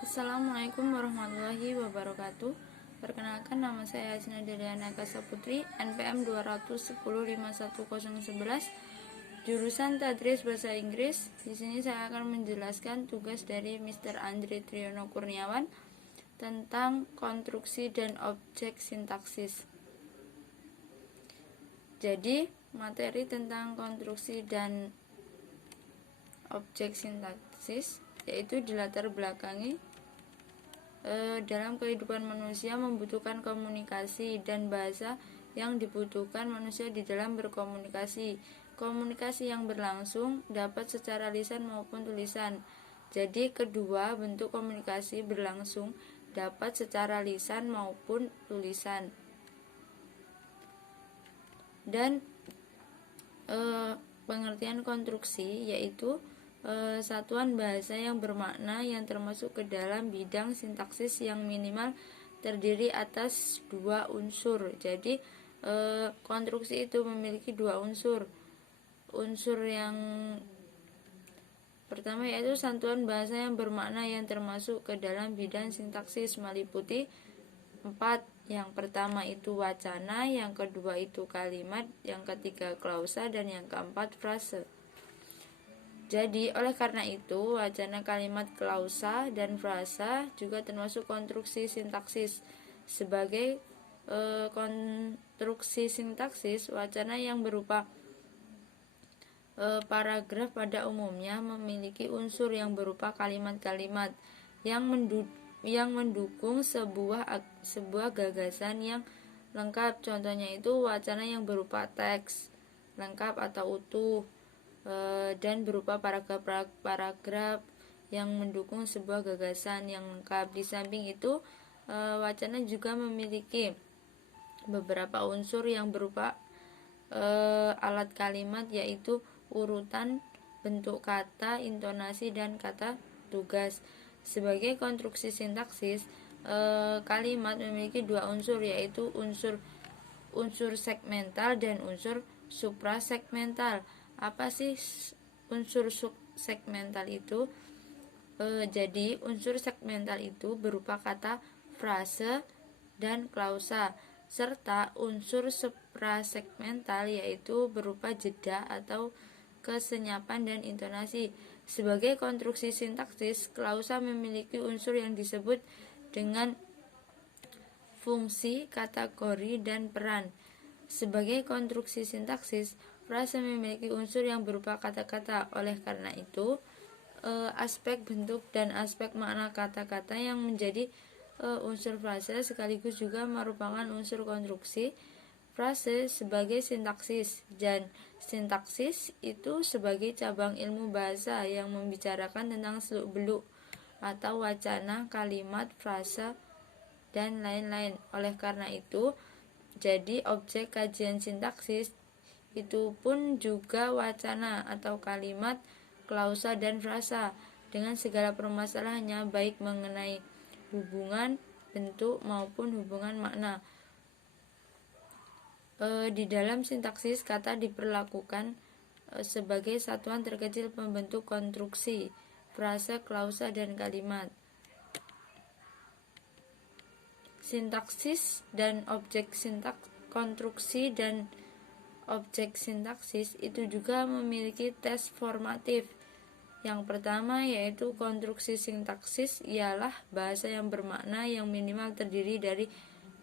Assalamualaikum warahmatullahi wabarakatuh. Perkenalkan, nama saya Hasina Deliana Kasaputri, NPM 210510111, jurusan Tadris Bahasa Inggris. Di sini saya akan menjelaskan tugas dari Mr. Andre Triyono Kurniawan tentang konstruksi dan objek sintaksis. Jadi, materi tentang konstruksi dan objek sintaksis yaitu dilatar belakangi dalam kehidupan manusia membutuhkan komunikasi dan bahasa yang dibutuhkan manusia di dalam berkomunikasi. Komunikasi yang berlangsung dapat secara lisan maupun tulisan. Jadi kedua bentuk komunikasi berlangsung dapat secara lisan maupun tulisan. Dan pengertian konstruksi yaitu satuan bahasa yang bermakna yang termasuk ke dalam bidang sintaksis yang minimal terdiri atas dua unsur. Jadi konstruksi itu memiliki dua unsur. Unsur yang pertama yaitu satuan bahasa yang bermakna yang termasuk ke dalam bidang sintaksis meliputi 4. Yang pertama itu wacana, yang kedua itu kalimat, yang ketiga klausa, dan yang keempat frase. Jadi, oleh karena itu, wacana, kalimat, klausa, dan frasa juga termasuk konstruksi sintaksis. Sebagai konstruksi sintaksis, wacana yang berupa paragraf pada umumnya memiliki unsur yang berupa kalimat-kalimat yang mendukung sebuah gagasan yang lengkap. Contohnya itu wacana yang berupa teks lengkap atau utuh, dan berupa paragraf yang mendukung sebuah gagasan yang lengkap. Di samping itu, wacana juga memiliki beberapa unsur yang berupa alat kalimat, yaitu urutan, bentuk kata, intonasi, dan kata tugas. Sebagai konstruksi sintaksis, kalimat memiliki dua unsur, yaitu unsur segmental dan unsur suprasegmental. Apa sih unsur segmental itu? Jadi unsur segmental itu berupa kata, frase, dan klausa, serta unsur suprasegmental yaitu berupa jeda atau kesenyapan dan intonasi. Sebagai konstruksi sintaksis, klausa memiliki unsur yang disebut dengan fungsi, kategori, dan peran. Sebagai konstruksi sintaksis, frase memiliki unsur yang berupa kata-kata. Oleh karena itu, aspek bentuk dan aspek makna kata-kata yang menjadi unsur frase sekaligus juga merupakan unsur konstruksi frase sebagai sintaksis. Dan sintaksis itu sebagai cabang ilmu bahasa yang membicarakan tentang seluk-beluk atau wacana, kalimat, frase, dan lain-lain. Oleh karena itu, jadi objek kajian sintaksis itu pun juga wacana atau kalimat, klausa, dan frasa dengan segala permasalahannya, baik mengenai hubungan bentuk maupun hubungan makna. Di dalam sintaksis, kata diperlakukan sebagai satuan terkecil pembentuk konstruksi, frase, klausa, dan kalimat. Sintaksis dan objek konstruksi dan objek sintaksis itu juga memiliki tes formatif. Yang pertama yaitu konstruksi sintaksis ialah bahasa yang bermakna yang minimal terdiri dari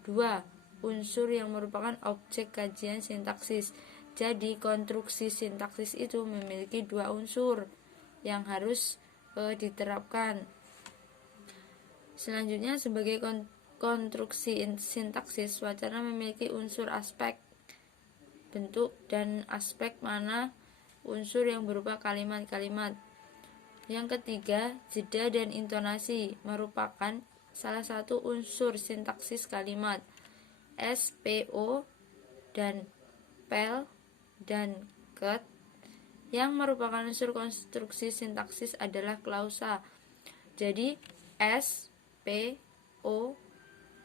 dua unsur yang merupakan objek kajian sintaksis. Jadi konstruksi sintaksis itu memiliki dua unsur yang harus diterapkan. Selanjutnya, sebagai konstruksi sintaksis, wacana memiliki unsur aspek bentuk dan aspek mana unsur yang berupa kalimat-kalimat. Yang ketiga, jeda dan intonasi merupakan salah satu unsur sintaksis kalimat. SPO dan PEL dan KET yang merupakan unsur konstruksi sintaksis adalah klausa. Jadi S, P, O,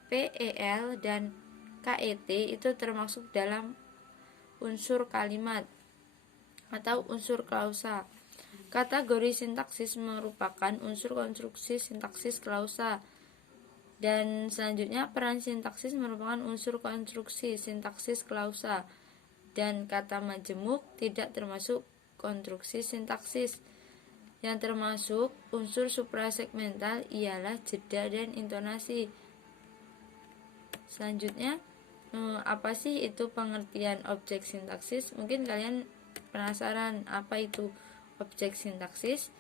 PEL, dan KET itu termasuk dalam unsur kalimat atau unsur klausa. Kategori sintaksis merupakan unsur konstruksi sintaksis klausa. Dan selanjutnya peran sintaksis merupakan unsur konstruksi sintaksis klausa. Dan kata majemuk tidak termasuk konstruksi sintaksis. Yang termasuk unsur suprasegmental ialah jeda dan intonasi. Selanjutnya, apa sih itu pengertian objek sintaksis? Mungkin kalian penasaran apa itu objek sintaksis.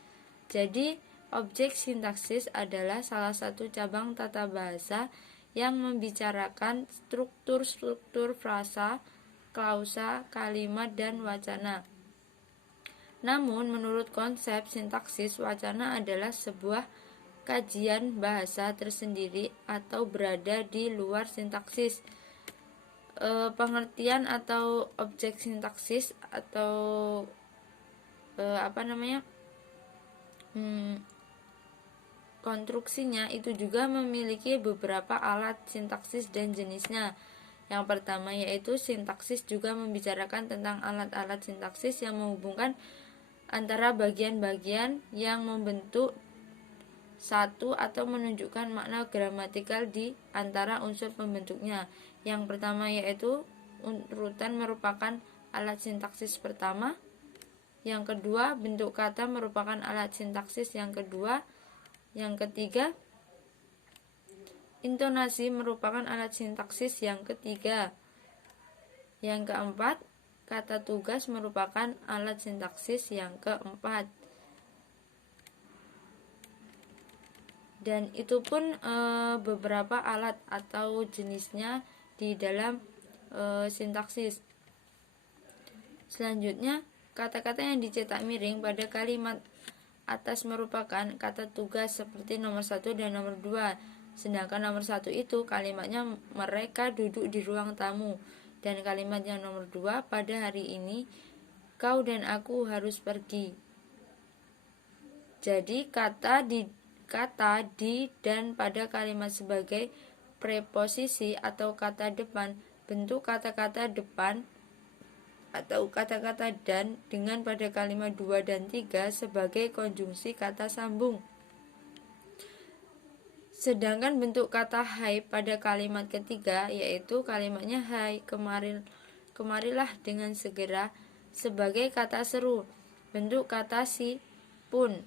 Jadi, objek sintaksis adalah salah satu cabang tata bahasa yang membicarakan struktur-struktur frasa, klausa, kalimat, dan wacana. Namun, menurut konsep sintaksis, wacana adalah sebuah kajian bahasa tersendiri atau berada di luar sintaksis. Pengertian atau objek sintaksis atau konstruksinya itu juga memiliki beberapa alat sintaksis dan jenisnya. Yang pertama yaitu sintaksis juga membicarakan tentang alat-alat sintaksis yang menghubungkan antara bagian-bagian yang membentuk satu atau menunjukkan makna gramatikal di antara unsur pembentuknya. Yang pertama yaitu urutan merupakan alat sintaksis pertama. Yang kedua, bentuk kata merupakan alat sintaksis yang kedua. Yang ketiga, intonasi merupakan alat sintaksis yang ketiga. Yang keempat, kata tugas merupakan alat sintaksis yang keempat. Dan itu pun beberapa alat atau jenisnya di dalam sintaksis. Selanjutnya, kata-kata yang dicetak miring pada kalimat atas merupakan kata tugas seperti nomor 1 dan nomor 2. Sedangkan nomor 1 itu kalimatnya mereka duduk di ruang tamu. Dan kalimat yang nomor 2 pada hari ini kau dan aku harus pergi. Jadi kata di dan pada kalimat sebagai preposisi atau kata depan, bentuk kata-kata depan atau kata-kata dan dengan pada kalimat 2 dan 3 sebagai konjungsi kata sambung. Sedangkan bentuk kata hai pada kalimat ketiga yaitu kalimatnya hai, kemarilah dengan segera sebagai kata seru. Bentuk kata si pun.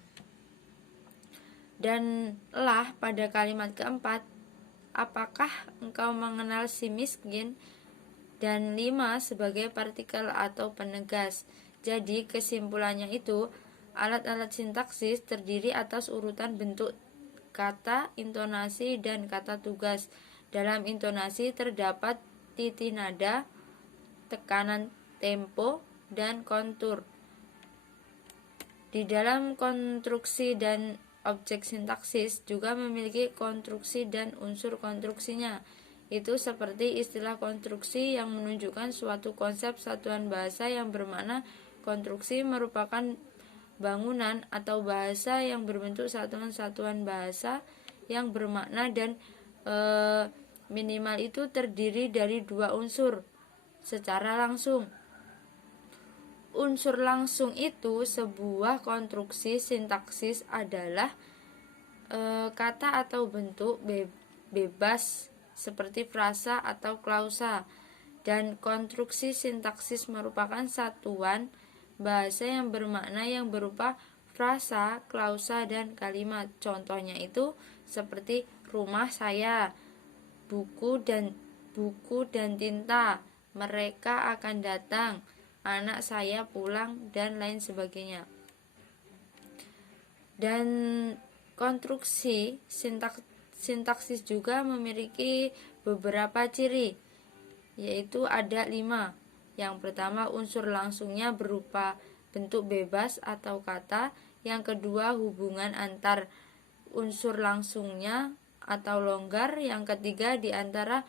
Dan lah pada kalimat keempat, apakah engkau mengenal si miskin? Dan 5 sebagai partikel atau penegas. Jadi kesimpulannya itu alat-alat sintaksis terdiri atas urutan bentuk kata, intonasi, dan kata tugas. Dalam intonasi terdapat titik nada, tekanan tempo, dan kontur. Di dalam konstruksi dan objek sintaksis juga memiliki konstruksi dan unsur konstruksinya. Itu seperti istilah konstruksi yang menunjukkan suatu konsep satuan bahasa yang bermakna konstruksi merupakan bangunan atau bahasa yang berbentuk satuan-satuan bahasa yang bermakna dan minimal itu terdiri dari 2 unsur secara langsung. Unsur langsung itu sebuah konstruksi sintaksis adalah kata atau bentuk bebas seperti frasa atau klausa, dan konstruksi sintaksis merupakan satuan bahasa yang bermakna yang berupa frasa, klausa, dan kalimat. Contohnya itu seperti rumah saya, buku dan tinta, mereka akan datang, anak saya pulang, dan lain sebagainya. Dan konstruksi sintaksis juga memiliki beberapa ciri, yaitu ada 5. Yang pertama, unsur langsungnya berupa bentuk bebas atau kata. Yang kedua, hubungan antar unsur langsungnya atau longgar. Yang ketiga, di antara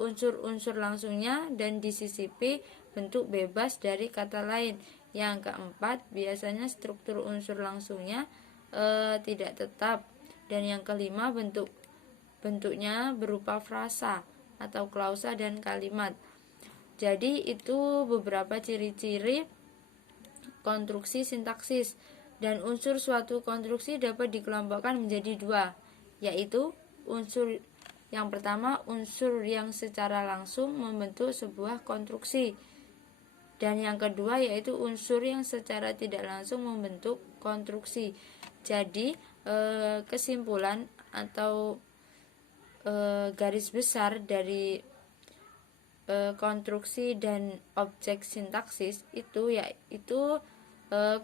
unsur-unsur langsungnya dan disisipi bentuk bebas dari kata lain. Yang keempat, biasanya struktur unsur langsungnya tidak tetap. Dan yang kelima, bentuknya berupa frasa atau klausa dan kalimat. Jadi itu beberapa ciri-ciri konstruksi sintaksis. Dan unsur suatu konstruksi dapat dikelompokkan menjadi dua, yaitu unsur yang pertama, unsur yang secara langsung membentuk sebuah konstruksi, dan yang kedua yaitu unsur yang secara tidak langsung membentuk konstruksi. Jadi kesimpulan atau garis besar dari konstruksi dan objek sintaksis itu yaitu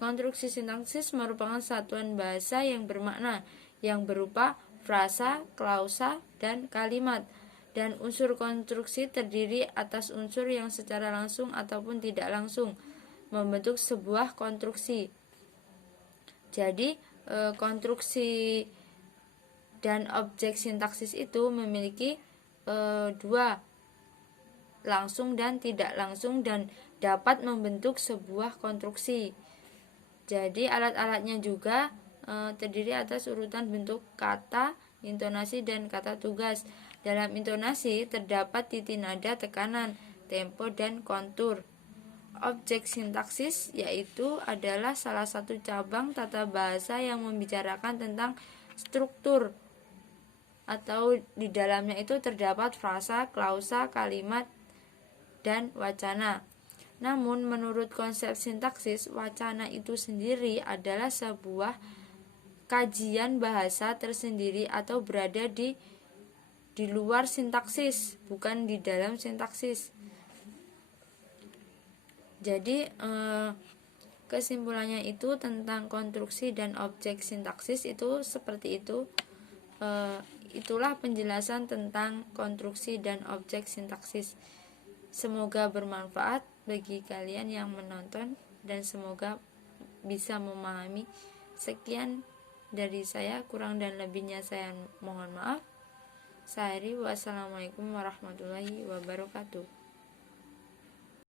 konstruksi sintaksis merupakan satuan bahasa yang bermakna yang berupa frasa, klausa, dan kalimat. Dan unsur konstruksi terdiri atas unsur yang secara langsung ataupun tidak langsung membentuk sebuah konstruksi. Jadi konstruksi dan objek sintaksis itu memiliki dua, langsung dan tidak langsung, dan dapat membentuk sebuah konstruksi. Jadi alat-alatnya juga terdiri atas urutan bentuk kata, intonasi, dan kata tugas. Dalam intonasi terdapat titik nada, tekanan, tempo, dan kontur. Objek sintaksis yaitu adalah salah satu cabang tata bahasa yang membicarakan tentang struktur, atau di dalamnya itu terdapat frasa, klausa, kalimat, dan wacana. Namun menurut konsep sintaksis, wacana itu sendiri adalah sebuah kajian bahasa tersendiri atau berada di luar sintaksis, bukan di dalam sintaksis. Jadi kesimpulannya itu tentang konstruksi dan objek sintaksis itu seperti itu. Itulah penjelasan tentang konstruksi dan objek sintaksis. Semoga bermanfaat bagi kalian yang menonton dan semoga bisa memahami. Sekian dari saya, kurang dan lebihnya saya mohon maaf. Saya Ri, wassalamualaikum warahmatullahi wabarakatuh.